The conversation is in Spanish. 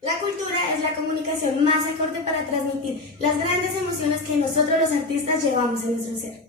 La cultura es la comunicación más acorde para transmitir las grandes emociones que nosotros los artistas llevamos en nuestro ser.